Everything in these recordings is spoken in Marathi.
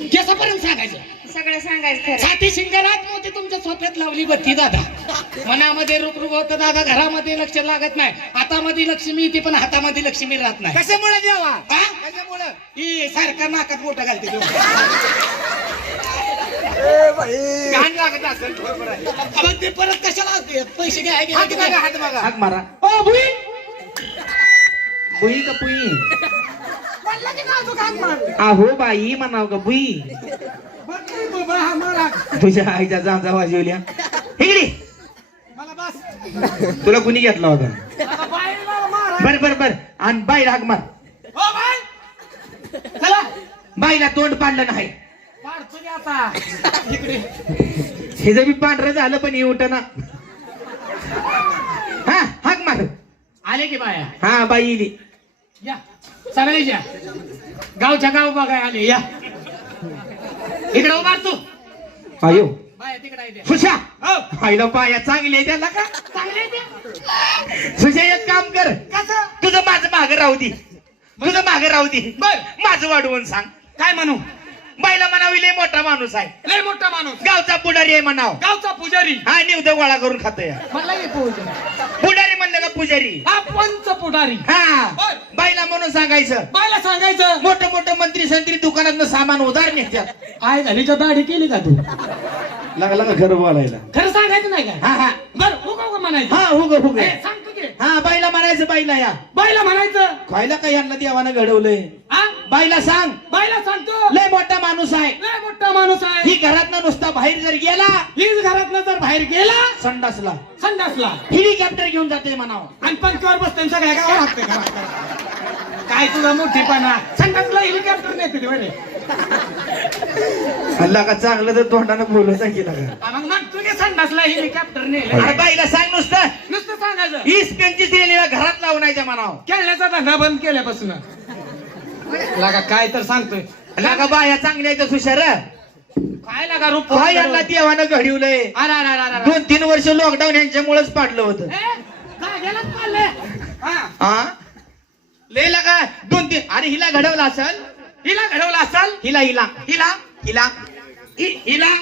केसापर्यंत सांगायचं? सगळं सांगायचं खरं. साथी शिंगरात मोठी तुमच्या सोफ्यात लावली बत्ती दादा. मनामध्ये रुक रुक होतं दादा. घरामध्ये लक्ष लागत नाही. हातामध्ये लक्ष्मी येते पण हातामध्ये लक्ष्मी राहत नाही. कशामुळे हा? ही सारखा नाकात मोठं घालते ती. घाण लागत असेल बरोबर आहे. मग ते परत कशाला असते? पैसे घ्या घ्या, हात. बघा हात बघा. हाक मारा. ओ, भुई. बुई का पुई? पडला की का तू घाण मार आहो बाई म्हणाव का बुई. तुझ्या आईच्या जांजा वाजवल्या मला बस. तुला कुणी घेतला होता? आता बाईला मारा. बर बर बर. आणि बाईला हाक मार. हो बाई. चला. बाईला तोंड पाडलं नाही. पाडतो की आता. इकडे. हे जर मी पांढरं झालं पण हे उठना हा हाक मार. आले की बाया? हा बाई इली. या. सगळे या गावच्या गाव बघाय आले या. इकडे उभार तू. बाया तिकडे आहे त्या. सुशा. हो. आईला बाया चांगली त्याला का? चांगले. सुशा एक काम कर. कसं? तुझं माझं मागं राहू दे. तुझं मागं राहू दे. बर. माझं वाढवून सांग. काय म्हणू? बाईला म्हणावी लय मोठा माणूस आहे. लय मोठा माणूस. गावचा पुढारी आहे म्हणाव. गावचा पुजारी. हा निवद गोळा करून खातोय. मला पुढारी म्हणलं का पुजारी. हा पंच पुढारी. हा. बर. बाईला म्हणून सांगायचं. बायला सांगायचं. मोठं मोठं मंत्री संत्री दुकानात सामान उधार नेत्यात आय घालीच्या दाढी केली का तू? लगा लगा घर बोलायला. खरं सांगायचं नाही का? हा हा. बर उगा उगा म्हणायचं. हा हुग हुग ए, सांगतो की. हा बाईला म्हणायचं बाईला या. बायला म्हणायचं. खायला काय यांना देवानं घडवलंय. हा बाईला सांग. बायला सांगतो. लय मोठा माणूस आहे. लय मोठा माणूस आहे. ही घरातनं नुसता बाहेर जर गेला हीच घरातनं जर बाहेर गेला संडासला. संडासला. हेलिकॉप्टर घेऊन जाते म्हणावं. आणि पंचावर बसते सगळ्या गावात हाकते घरात. काय तुझा मोठीपणा? संडासला हेलिकॉप्टर नेते बरे हल्ला का चांगलं तर तोंडानं बोलत आहे की मग मग तुझे संडासला हेलिकॉप्टर नेले अरे बाईला सांग नुसतं. नुसतं सांगायचं. वीस पंचवीस रेल्वे घरात लावण्याच्या म्हणावं. खेळण्याचा धंदा बंद केल्यापासून. लागा काय तर सांगतोय. लागा बाया चांगल्या आहेत सुशार. काय लागा रूप काय यांना देवानं घडवलंय. अरे अरे अरे अरे. दोन तीन वर्ष लॉकडाऊन यांच्यामुळेच पाडलं होतं. हा. लय लागा दोन तीन. अरे हिला घडवलं असल? हिला घडवलं असाल? हिला हिला. हिला? हिला. हिला?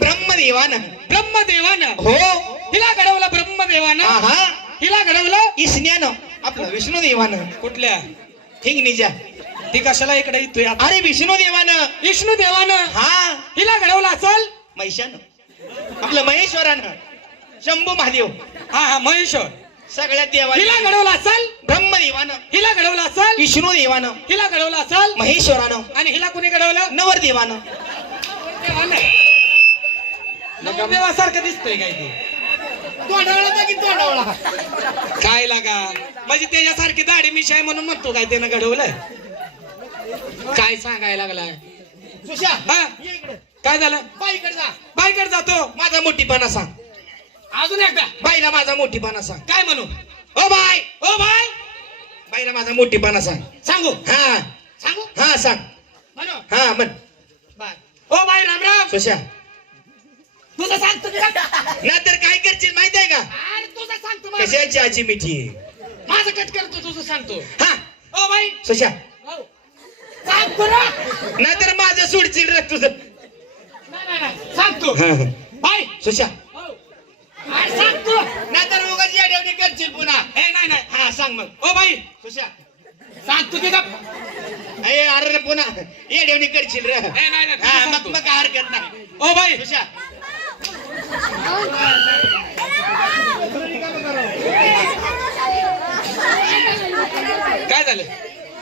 ब्रह्मदेवानं. ब्रह्मदेवानं? हो. हिला घडवलं ब्रह्मदेवानं? हा हिला घडवलं? इसण्यानं. आपलं विष्णुदेवानं. कुठल्या? हिंगणीच्या. ती कशाला इकडे येतोय? अरे विष्णुदेवानं विष्णू देवानं. हा. हिला घडवलं असल? महिषानं. आपलं महेश्वरानं. शंभू महादेव. हा हा महेश्वर. सगळ्या देवानी. हिला घडवलं असल? ब्रह्मदेवानं. हिला घडवलं असल? विष्णुदेवानं हिला घडवलं असल? महेश्वरानं. आणि हिला कोणी घडवलं? नवरदेवानं. नवदेवासारखं दिसतंय काय ते? तोंडावळा की तोंडावळा. काय लागा? म्हणजे त्याच्यासारखी दाढी मिशी आहे म्हणून म्हणतो काय त्यानं घडवलं? काय सांगायला लागलाय? सुशा हा? ये इकडे. काय झालं? बाईकडे जा. जातो. माझा मोठीपणा सांग. अजून एकदा. बाईला माझा मोठीपणा सांग. काय म्हणू? ओ बाय ओ बाय बाईला माझा मोठीपणा सांग. सांगू? हा. सांगू? हा सांग. म्हणू? हा म्हण. बाय. ओ बाय राम राम. सुशा. तुझं सांगतो? नाहीतर काय करशील माहीत आहे का? अरे तुझं सांगतो माझं. कशाची आजी मिठी आहे? माझं कट करतो तुझं सांगतो. हा. O by. सुशा. नाहीतर माझं सोडशील रे तुझं. सांगतो. हा, हा. बाय. सुशा. हो. सांगतो. नाहीतर उगाच येड्यावणी करशील पुन्हा. ए नाही नाही. हा सांग मग. O by. सुशा. सांगतो की का अरे अरे रे पुन्हा. येड्यावणी करशील रे. ए नाही नाही हा मग. मग काय हरकत नाही. O by. सुशा. काय झालं?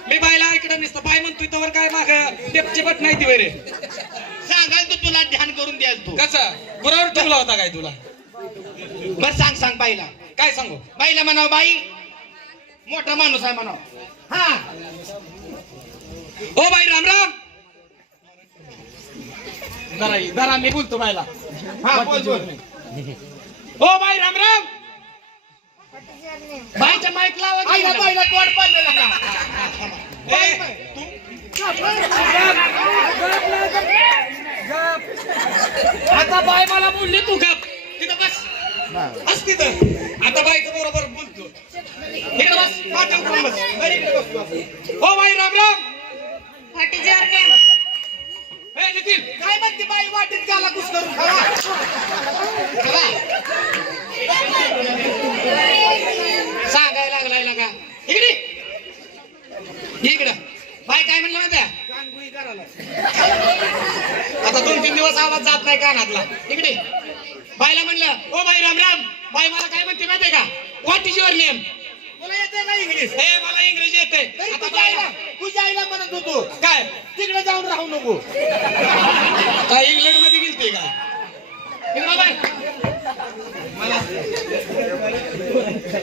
मी बायला इकडे नुसतं. बाय म्हणतोय तर काय माग? टेपची बट नाही ती वैरे. तू तुला ध्यान करून द्याल तू. कसा? बरोबर ठेवला होता काय तुला? बर सांग सांग बाईला. काय सांगू? बाईला म्हणाव बाई मोठा माणूस आहे म्हणाव. हा. ओ बाई राम राम. जरा जरा मी बोलतो बायला. हा बोल बोल. ओ बाई राम राम. बाईच्या माईक लावा की. बाईला तोड पाडलेला का ए, आता बाय मला बोलली तू गप. तिथं बस. बस तिथं. आता बायचं बरोबर बोलतो. इकडे बस. बस. अरे इकडे बस तू. ओ बाई Ram Ram. What is your name ए, देतील काय म्हणते बाई? वाटीत गाला कुस करून खावा सांगायला लागलाय ना का इकडे इकडं. बाय काय म्हणलं माहिती आहे? कानगुई करायला. आता दोन तीन दिवस आवाज जात नाही कानातला. इकडे. बायला म्हणलं ओ बाई राम राम. बाई मला काय म्हणते माहितीये का? व्हॉट इज युअर नेम तुला येते का इंग्लिश. हे मला इंग्रजी येते आता बायला तुझ्या आईला म्हणत होतो. काय? तिकडे जाऊन राहू नको. काय इंग्लंडमध्ये गेलते का? इकडं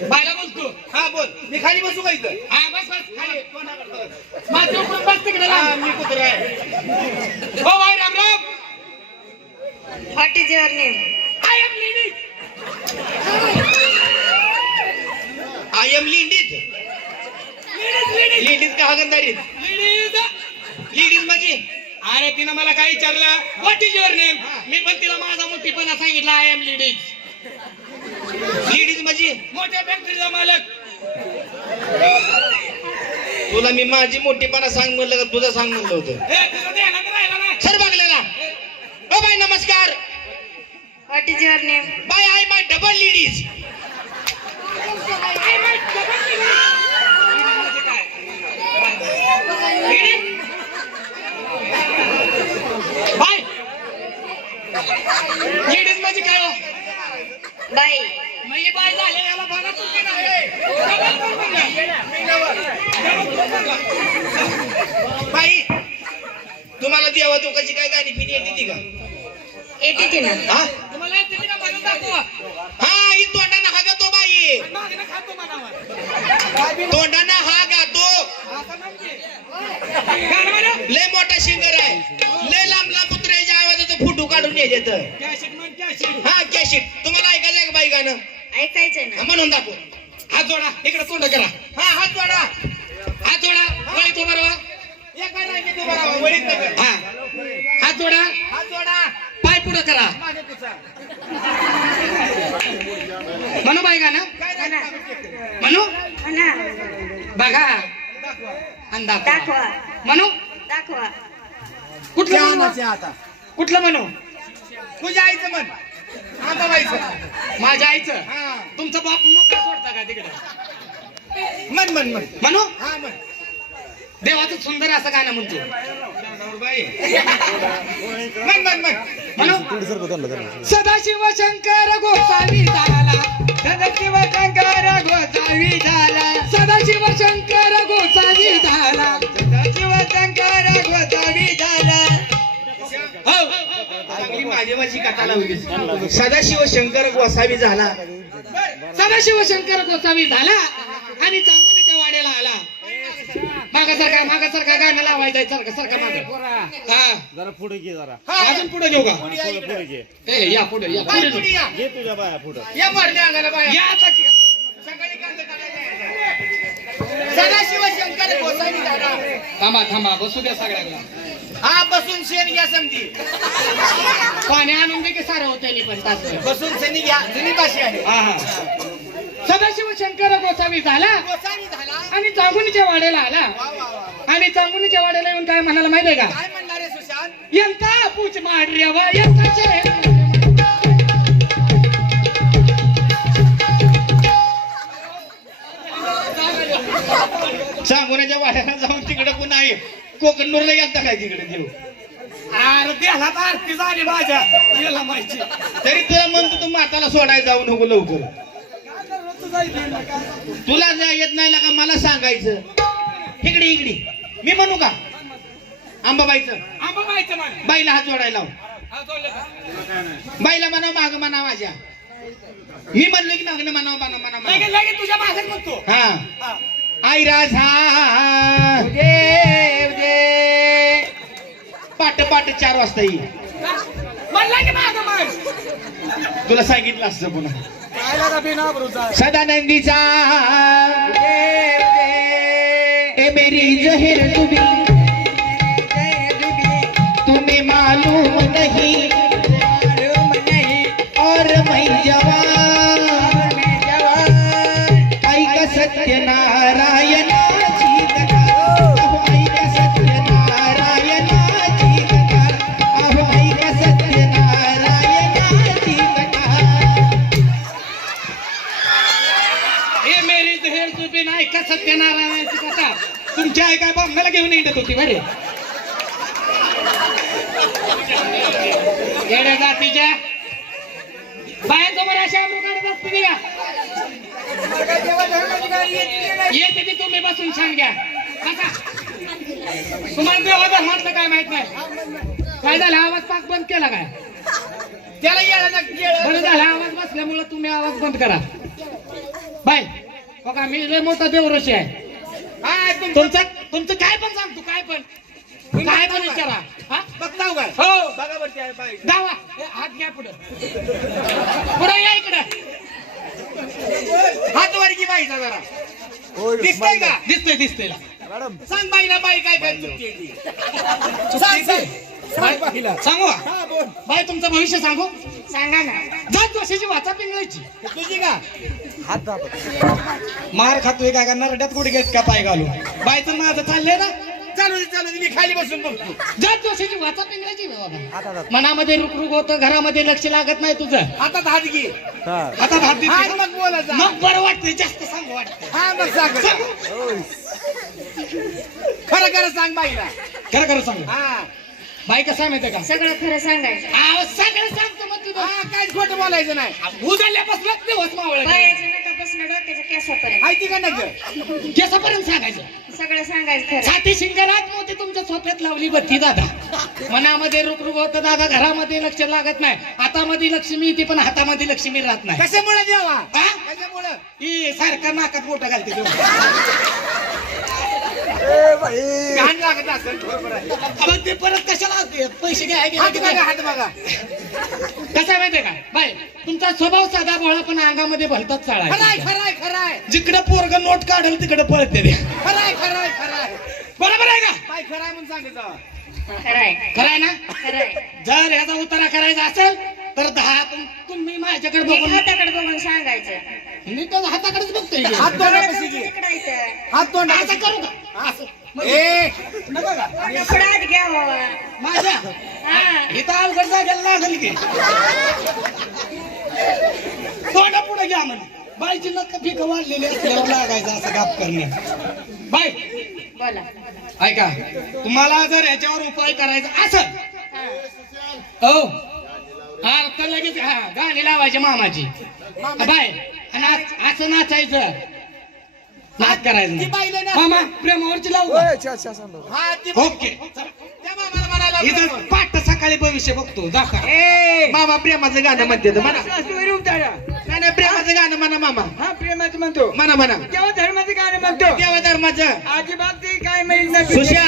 बायला बोलतो. हा बोल. मी खाली बसू का इथं? हा बस बस. खाली. माझं उकळून बस तिकडे हा. मी कुत्र आहे. हो बाई Ram Ram. What is your name? I am lady I am लिंडीज लिंडीज का हागंदारीत? लेडीज लिंडीज अरे तिनं मला काय विचारलं? व्हॉट इज युअर नेम मी पण तिला माझा मोठीपणा सांगितला आय एम लेडीज लिंडीज म्हणजे मोठ्या फॅक्टरीचा मालक. तुला मी माझी मोठीपणा सांग म्हणलं का तुझं सांग म्हणलं होतं? हे तुझं ध्यानात राहिला ना सर बघलेला. ओ बाई नमस्कार. What is your name? Bye I my double ladies I my double काय बाय लेडीज म्हणजे काय हो? Bye. म्हणजे बाय झाले याला बघा नाही? बाई तुम्हाला देवा तुकाची काय गाणी पिणी येते ती का? येते ना. हा? तुम्हाला येते का? बनवून दाखवा. हा ही तोंडाना हा गातो बाई. तोंडाना हा गातो. म्हणजे. लय मोठा सिंगर आहे. लय लांब लांब आवाजाचं फोटो काढून कॅशिट हा कॅशिट तुम्हाला ऐकायचं का बाई गाणं. ऐकायचं हा, ना म्हणून दाखव. हात जोडा. इकडे तोंड करा. हा हात जोडा. हात जोडा. तो तू वळीत नका हा. हात जोडा. हात जोडा. पाय पुढे करा. म्हणू बाई गाणं. म्हणू. बघा. दाखवा. आणि दाखवा. दाखवा. म्हणू? दाखवा. कुठलं म्हणू? चहानाचे आता. कुठलं म्हणू? तुझ्या आईचं म्हण. आता बाईचं माझ्या आईचं? हा. तुमचं बाप मोकळा सोडता का तिकडे? म्हण म्हण म्हण. म्हणू? हा म्हण. देवाचं सुंदर असं गाणं म्हणतो. म्हण म्हण म्हण. म्हणू? सदाशिव शंकर गोसावी झाला. सदाशिव शंकर गोसावी झाला. सदाशिव शंकर गोसावी झाला आणि चांदणीच्या वाड्याला आला. मागासारखा मागासारखा गाणं लावायचं सारखं सारखं माग. हा. जरा पुढे घे जरा. अजून पुढे घेऊ का? पुढे पुढे घे. ए या पुढे या पुढे घेऊ. घे तुझ्या बाया पुढे. या मारणे अंगाला बाया. या आता की- सकाळी कांदा काढायला सदाशिव शंकर गोसावी झाला. थांबा थांबा. बसू द्या सगळ्यांना. हा बसून शेण घ्या समजी. पाणी आणून दे की सारं होतं पण तास बसून शेणी घ्या. जुनी भाषी आहे. हा हा. सदाशिव शंकर गोसावी झाला. गोसावी झाला. आणि चांगुनीच्या वाड्याला आला. वा वा वा वा. आणि चांगुनीच्या वाड्याला येऊन काय म्हणाला माहितीये का? काय म्हणणार आहे सुशांत? यंता पूच माड्रेवा यंताचे सांगोण्याच्या वाड्याला जाऊन तिकडे पुन्हा आहे. कोकणूरला गेलता काय तिकडे देऊ? अरे त्याला तर आरती झाली माझ्या. याला माहिती. तरी तुला म्हणतो तू माताला सोडायला जाऊ नको लवकर. तुला जा- येत नाही ना का मला सांगायचं? इकडे इकडे. मी म्हणू का? आंबाबाईचं. आंबा माहिती म्हण. बाईला हात जोडायला? बाईला म्हणाव माग म्हणा माझ्या. मी म्हणलं की मागणं म्हणाव म्हणा म्हणा म्हणा. तुझ्या मागत म्हणतो. हा. आई राजा पाट पाट चार वाजता येईल तुला सांगितलं असतं पुन्हा. सदानंदीचा। ए मेरी जहर तुम्ही तुम्हें मालूम नहीं। काय काय बा मला घेऊन येत होती बरे. येड्या जातीच्या बाहेर अशा आंबू काढत असते का येते ती तुम्ही बसून छान घ्या. तुम्हाला देवाचा म्हटलं काय माहीत नाही. काय झालं आवाज पाक बंद केला काय? त्याला येळाचा येळ बरं झालं आवाज बसल्यामुळं तुम्ही आवाज बंद करा. बाय. बघा मी लय मोठा देवरशी आहे. तुमचा तुम तुमचं काय पण सांगतो काय पण. काय पण विचारा. हा? बघताव काय हो. बघा बरं त्या बाई. गावा हे हात घ्या पुढं. पुढं या इकडं. हात वर की बाईचा जरा. दिसतंय का? दिसतंय दिसतंय सांग बाईला बाई काय काय चुकते ती. सांग सांग. सांग बाईला. सांगू का? हा बोल. बाय तुमचं भविष्य सांगू? सांगा ना. जात वर्षाची वाचा पिंगळायची तुझी का? मार खातोय काय का नरड्यात कुठे घेत का पाय घालू बायचं माझं चाललंय ना? चालू दे, चालू दे. मी खाली बसून बघतो. जात वर्षाची वाचा पिंगळायची बाबा. मनामध्ये रुक रुक होतं घरामध्ये लक्ष लागत नाही तुझं. हातात हात घे. आता भात देते. हा मग बोलायचं मग बरं वाटतंय जास्त सांगू वाटतंय. हा मग सांग. खरं खरं सांग बाईला. खरं खरं सांगू. हा. बाई कसं आहे माहितीये का? सगळं खरं सांगायचं. आव, सगळं सांगतो मग तुझं. हा काय खोटं बोलायचं नाही. मावळ बायाच्या नकापासून डोक्याच्या केसापर्यंत. माहिती का केसापर्यंत सांगायचं. सगळं सांगायचं खरं. छाती शिंगरात मोठी तुमच्या सोफ्यात लावली बत्ती दादा. मनामध्ये रुक रुक होतं दादा घरामध्ये लक्ष लागत नाही. हातामध्ये लक्ष्मी येते पण हातामध्ये लक्ष्मी राहत नाही. कशामुळे देवा? हा? कशामुळे? ही सारखा नाकात मोठं घालते. घाण लागत असेल. बरोबर आहे मग ते परत? पैसे घ्या हात. बघा हात बघा. कसं आहे माहितीये का? बाय तुमचा स्वभाव साधा भोळा पण अंगामध्ये भलताच चाळा खराय आहे. खराय खराय जिकडे पोरग नोट काढेल तिकडे पळते ते. खराय खराय खराय. बरोबर आहे का? बाई खराय म्हणून सांगितलं. खरंय. खरं आहे ना? खरंय. जर ह्याचा उतारा करायचा असेल तर दहा तुम- तुम्ही माझ्याकडे मी बघून हाताकडे बघून सांगायचं. मी तर हाताकडेच बघतोय. हात तोंडापाशी घे तिकडायचं हात तोंड असं करू का? असं. ए! घ्या बाबा. हा. इथं अवघड जागेला लागल की. तोंडा पुढे घ्या म्हणे. बाईची नक्क पीक वाढलेली असल्यावर लागायचं असं गाप करणे. बाय बोला. ऐका तुम्हाला जर याच्यावर उपाय करायचा असेल हा. हो तर लगेच हा गाणी लावायची मामाची. बाय आणि असं नाचायचं. नाच करायचं ती बाईला मामा प्रेमावरची लावू का? हा ती ओके. त्या मामाला म्हणायला इथं लागलो. पाठ सकाळी भविष्य बघतो दाखवा. ए! मामा प्रेमाचं गाणं म्हणते तर म्हणा नाही नाही प्रेमाचं गाणं म्हणा मामा. हा प्रेमाचं म्हणतो. म्हणा म्हणा. तेव्हा धर्माचं गाणं म्हणतो. देवा धर्माचं अजिबात ते काय माहीत नाही. सुशा.